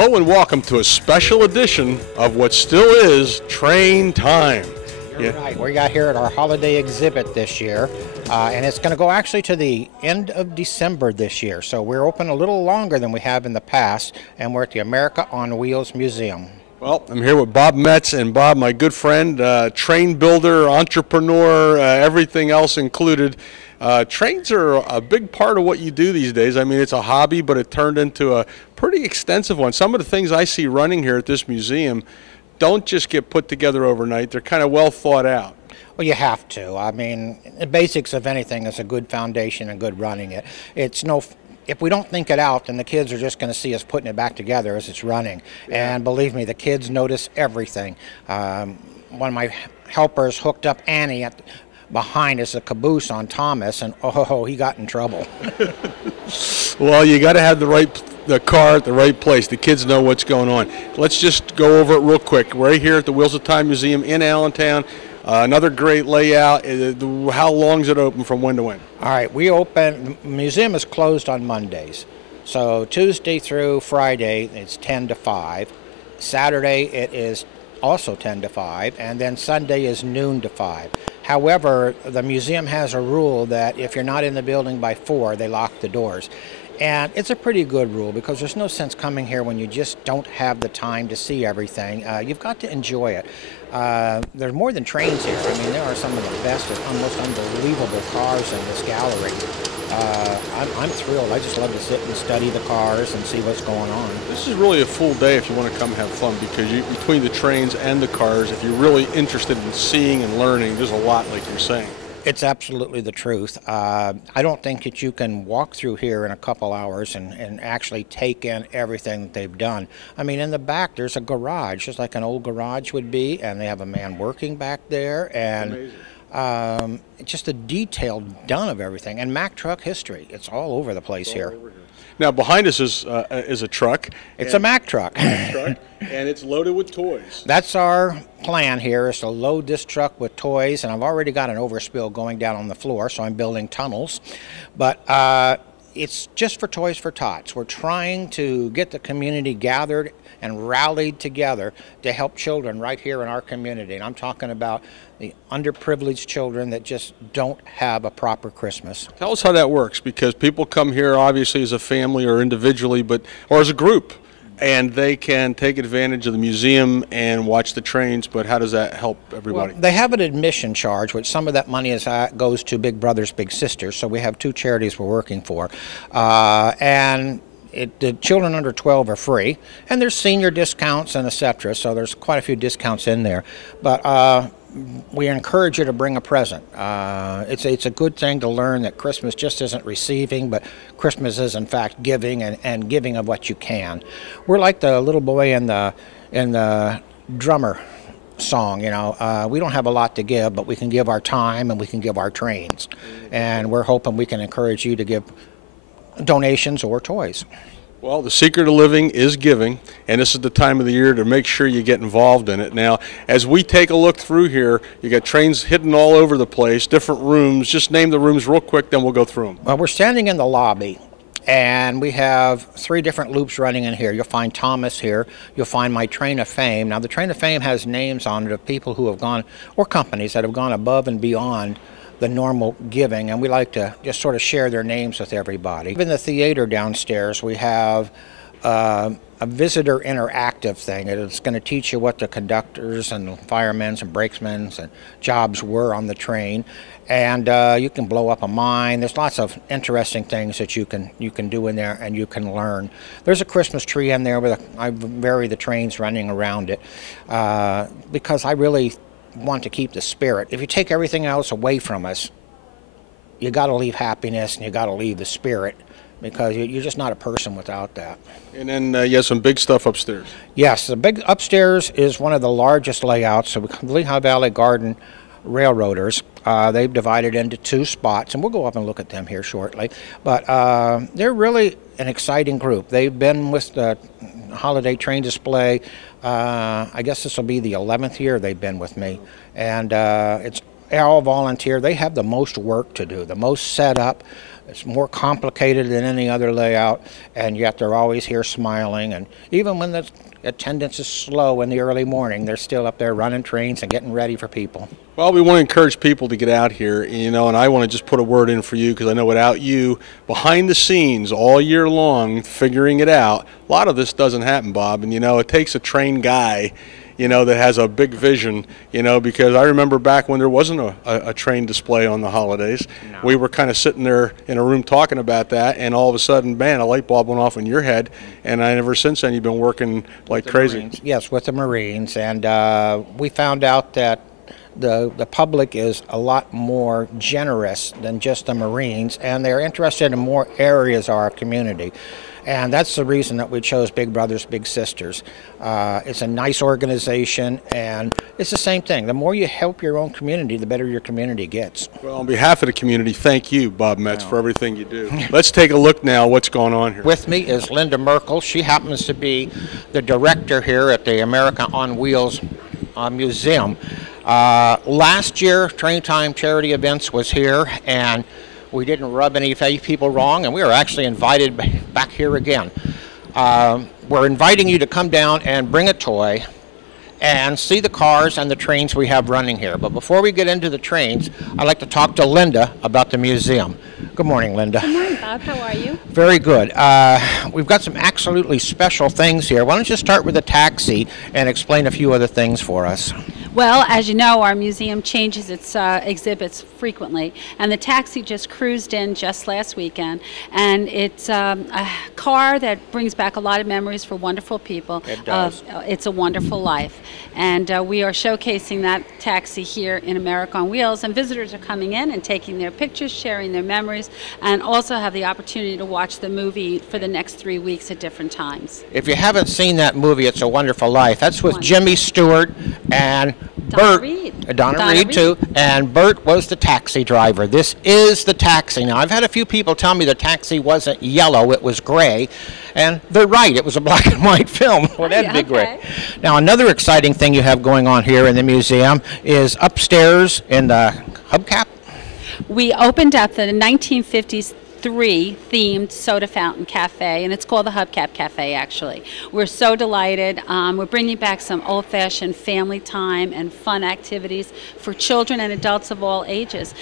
Hello and welcome to a special edition of what still is Train Time. You're right. We got here at our holiday exhibit this year, and it's going to go actually to the end of December this year. So we're open a little longer than we have in the past, and we're at the America on Wheels Museum. Well, I'm here with Bob Metz, and Bob, my good friend, train builder, entrepreneur, everything else included. Trains are a big part of what you do these days. I mean, it's a hobby, but it turned into a pretty extensive one. Some of the things I see running here at this museum don't just get put together overnight. They're kind of well thought out. Well, you have to. I mean, the basics of anything is a good foundation and good running it. If we don't think it out, then the kids are just going to see us putting it back together as it's running. Yeah. And believe me, the kids notice everything. One of my helpers hooked up Annie behind us a caboose on Thomas, and oh, he got in trouble. Well, you got to have the car at the right place. The kids know what's going on. Let's just go over it real quick. We're right here at the Wheels of Time Museum in Allentown. Another great layout. How long is it open from when to when? All right, the museum is closed on Mondays. So Tuesday through Friday, it's 10 to 5. Saturday, it is also 10 to 5, and then Sunday is noon to 5. However, the museum has a rule that if you're not in the building by 4, they lock the doors. And it's a pretty good rule because there's no sense coming here when you just don't have the time to see everything. You've got to enjoy it. There's more than trains here. I mean, there are some of the best and most unbelievable cars in this gallery. I'm thrilled. I just love to sit and study the cars and see what's going on. This is really a full day if you want to come have fun, because between the trains and the cars, if you're really interested in seeing and learning, there's a lot, like you're saying. It's absolutely the truth. I don't think that you can walk through here in a couple hours and actually take in everything that they've done. I mean, in the back, there's a garage, just like an old garage would be, and they have a man working back there. And just a detailed done of everything. And Mack truck history. It's all over the place here. Now, behind us is a truck. It's a Mack truck. And it's loaded with toys. That's our plan here, is to load this truck with toys, and I've already got an overspill going down on the floor, so I'm building tunnels. But it's just for Toys for Tots. We're trying to get the community gathered and rallied together to help children right here in our community. And I'm talking about the underprivileged children that just don't have a proper Christmas. Tell us how that works, because people come here obviously as a family or individually, or as a group, and they can take advantage of the museum and watch the trains, but how does that help everybody? Well, they have an admission charge, which some of that money goes to Big Brothers Big Sisters, so we have two charities we're working for. The children under 12 are free, and there's senior discounts and etc., so there's quite a few discounts in there. But we encourage you to bring a present. It's a good thing to learn that Christmas just isn't receiving, but Christmas is in fact giving, and giving of what you can. We're like the little boy in the drummer song, you know. We don't have a lot to give, but we can give our time and we can give our trains. And we're hoping we can encourage you to give donations or toys. Well, the secret of living is giving, and this is the time of the year to make sure you get involved in it. Now, as we take a look through here, you got trains hidden all over the place, different rooms. Just name the rooms real quick, then we'll go through them. Well, we're standing in the lobby, and we have 3 different loops running in here. You'll find Thomas here. You'll find my Train of Fame. Now, the Train of Fame has names on it of people who have gone, or companies that have gone above and beyond the normal giving, and we like to just sort of share their names with everybody. Even the theater downstairs, we have a visitor interactive thing. It's going to teach you what the conductors and firemen's and brakesmen's and jobs were on the train, and you can blow up a mine. There's lots of interesting things that you can do in there, and you can learn. There's a Christmas tree in there with I vary the trains running around it because I really want to keep the spirit. If you take everything else away from us, you got to leave happiness and you got to leave the spirit, because you're just not a person without that. And then you have some big stuff upstairs. Yes, the big upstairs is one of the largest layouts. So the Lehigh Valley Garden Railroaders, they've divided into 2 spots, and we'll go up and look at them here shortly. But they're really an exciting group. They've been with the holiday train display. I guess this will be the 11th year they've been with me, and it's all volunteer. They have the most work to do, the most setup. It's more complicated than any other layout, and yet they're always here smiling. And even when the attendance is slow in the early morning, they're still up there running trains and getting ready for people. Well, we want to encourage people to get out here, you know, and I want to just put a word in for you because I know without you behind the scenes all year long figuring it out, a lot of this doesn't happen, Bob. And, you know, it takes a trained guy, you know, that has a big vision, you know, because I remember back when there wasn't a train display on the holidays. No. We were kind of sitting there in a room talking about that, and all of a sudden, man, a light bulb went off in your head, and ever since then you've been working like crazy. Marines. Yes, with the Marines, and we found out that the public is a lot more generous than just the Marines, and they're interested in more areas of our community. And that's the reason that we chose Big Brothers Big Sisters. It's a nice organization, and it's the same thing. The more you help your own community, the better your community gets. Well, on behalf of the community, thank you, Bob Metz, for everything you do. Let's take a look now what's going on here. With me is Linda Merkel. She happens to be the director here at the America on Wheels Museum. Last year, Train Time Charity Events was here, and we didn't rub any people wrong, and we were actually invited back here again. We're inviting you to come down and bring a toy and see the cars and the trains we have running here. But before we get into the trains, I'd like to talk to Linda about the museum. Good morning, Linda. Good morning, Bob. How are you? Very good. We've got some absolutely special things here. Why don't you start with the taxi and explain a few other things for us? Well, as you know, our museum changes its exhibits frequently, and the taxi just cruised in just last weekend, and it's a car that brings back a lot of memories for wonderful people. It does. It's a Wonderful Life, and we are showcasing that taxi here in America on Wheels, and visitors are coming in and taking their pictures, sharing their memories, and also have the opportunity to watch the movie for the next 3 weeks at different times. If you haven't seen that movie, It's a Wonderful Life. That's with Jimmy Stewart and Bert. Donna Reed, too. And Bert was the taxi driver. This is the taxi. Now, I've had a few people tell me the taxi wasn't yellow, it was gray. And they're right, it was a black and white film. Well, that'd be great. Now, another exciting thing you have going on here in the museum is upstairs in the hubcap. We opened up the 1953 themed soda fountain cafe, and it's called the Hubcap Cafe, actually. We're so delighted. We're bringing back some old-fashioned family time and fun activities for children and adults of all ages.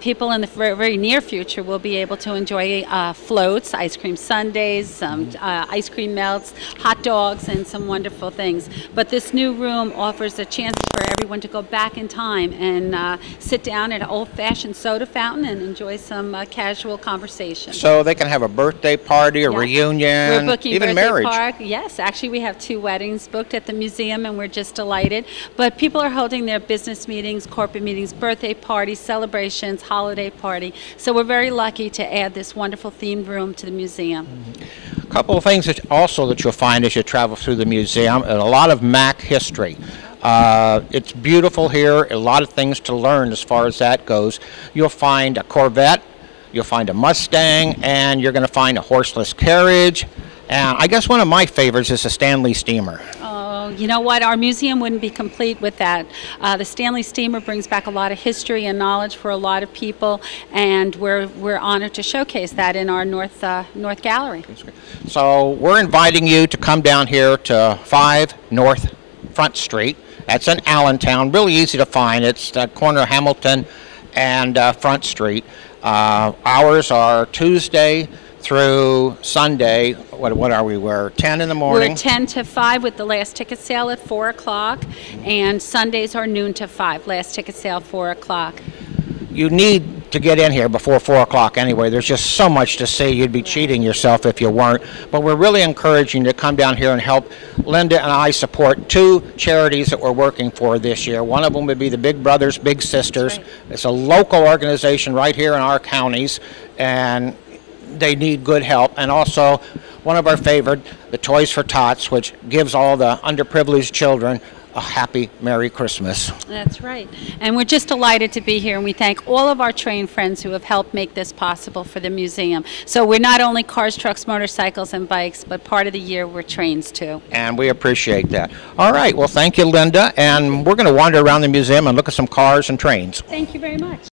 People in the very near future will be able to enjoy floats, ice cream sundaes, some ice cream melts, hot dogs, and some wonderful things. But this new room offers a chance for everyone to go back in time and sit down at an old-fashioned soda fountain and enjoy some casual conversation. So they can have a birthday party, a reunion, we're booking even marriage. Yes, actually we have 2 weddings booked at the museum, and we're just delighted. But people are holding their business meetings, corporate meetings, birthday parties, celebrations, holiday party. So we're very lucky to add this wonderful themed room to the museum. A couple of things that you'll find as you travel through the museum, and a lot of Mack history. It's beautiful here, a lot of things to learn as far as that goes. You'll find a Corvette, you'll find a Mustang, and you're going to find a horseless carriage. And I guess one of my favorites is a Stanley steamer. Oh, you know what? Our museum wouldn't be complete with that. The Stanley steamer brings back a lot of history and knowledge for a lot of people, and we're honored to showcase that in our North Gallery. So we're inviting you to come down here to 5 North Front Street. That's in Allentown. Really easy to find. It's the corner of Hamilton and Front Street. Hours are Tuesday through Sunday. What are we? We're 10 in the morning. We're 10 to 5 with the last ticket sale at 4 o'clock, and Sundays are noon to 5. Last ticket sale 4 o'clock. You need to get in here before 4 o'clock anyway. There's just so much to see. You'd be cheating yourself if you weren't. But we're really encouraging you to come down here and help. Linda and I support 2 charities that we're working for this year. One of them would be the Big Brothers Big Sisters. Right. It's a local organization right here in our counties, and they need good help. And also, one of our favorite, the Toys for Tots, which gives all the underprivileged children a happy Merry Christmas. That's right. And we're just delighted to be here, and we thank all of our train friends who have helped make this possible for the museum. So we're not only cars, trucks, motorcycles, and bikes, but part of the year we're trains too. And we appreciate that. All right, well, thank you, Linda, and we're going to wander around the museum and look at some cars and trains. Thank you very much.